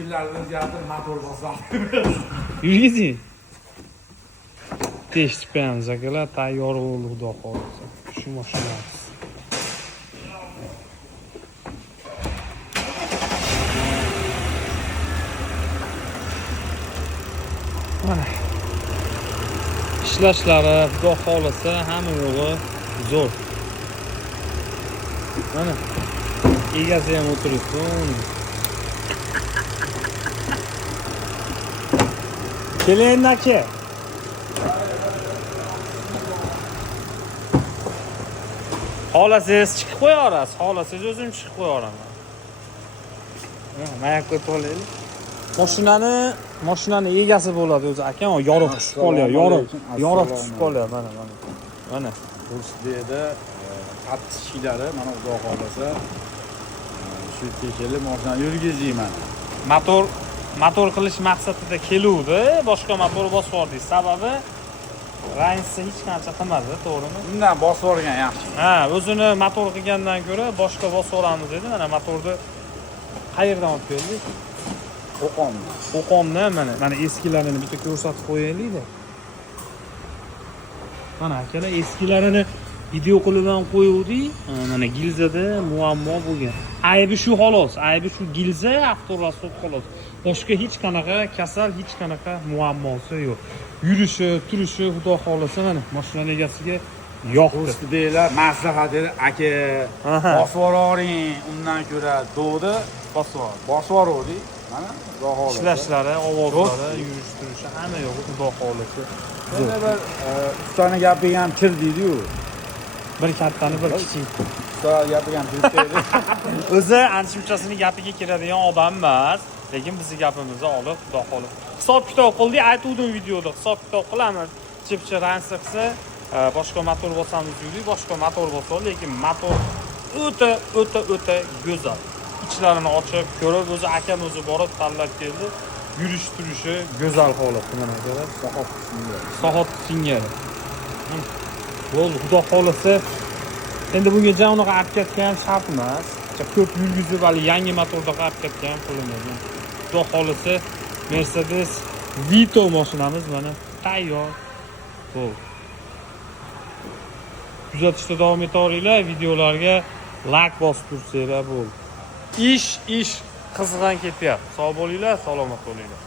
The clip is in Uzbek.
Eskinlarni o'zgartirib motor bosam. Yurgizing. Test qo'yamiz akalar, tayyor bo'ldi xudo xohlasa. Shu mashinamiz. Mana. Ishlashlari xudo xohlasa hamma yo'g'i zo'r. Mana. Egasi ham o'tiribdi. Keling aka. Xohlasangiz chiqib qo'yaverasiz, xohlasangiz o'zim chiqib qo'yaveraman. Mana ko'rib olaylik. Mashinani egasi bo'ladi o'zi aka, yorug' tushib qolyapti, yorug' tushib qolyapti mana. Mana. Kursdeda qattiq ishlari mana xudo xolasa shu tekilib mashina yurgizayman. Motor qilish maqsadida keluvdi, boshqa motor bosib yubordik. Sababi ranjisi hech qancha qilmadi, to'g'rimi? Undan bosib yuborgan yaxshi. Ha, o'zini motor qilgandan ko'ra boshqa bosib yuboramiz dedi. Mana motorni qayerdan olib keldik? Qo'qondan mana eskilarini bitta ko'rsatib qo'yaylik-da. Mana akalar eskilarini video qilib ham qo'yuvdik. Mana gilzada muammo bo'lgan. Aybi shu xolos, aybi shu gilza avtorasxod xolos. Boshqa hech qanaqa kasal, hech qanaqa muammosi yo'q. Yurishi, turishi xudo xolasa mana mashina egasiga yoqdi. Kursdagilar maslahat berdi, aka, bosib yuboring, undan ko'ra dovdi bosib yubordik. Mana xudo xolasa. Ishlashlari, ovozlari, yurish turishi hamma yo'q xudo xolasa. Yana bir ustani gapiga ham kir deydi-yu. Bir kattani bir kichik. Ustani gapiga ham kir deydi. O'zi ancha-munchasini gapiga kiradigan odam emas, lekin bizni gapimizni olib xudo xolasa. Hisob-kitob qildik, aytuvdim videoda, hisob-kitob qilamiz. Chipchi ransi qilsa, boshqa motor bosamiz deydik, boshqa motor bosamiz, lekin motor o'ta go'zal. Ichlarini ochib ko'rib, o'zi akam o'zi borib tanlab keldi. Yurish turishi go'zal holatda mana ko'rib, sohot singari. Bo'ldi, xudo xolasa. Endi bunga jan unaqa olib ketgan shart emas. Ko'p yurgizib, hali yangi motorda olib ketgan qo'limizdan. Xudo xolasa Mercedes Vito mashinamiz mana tayyor. Bo'ldi. Kuzatishda davom etaveringlar, videolarga like bosib tursanglar bo'ldi. Ish qizg'an ketyapti. Sog' bo'linglar, salomat bo'linglar.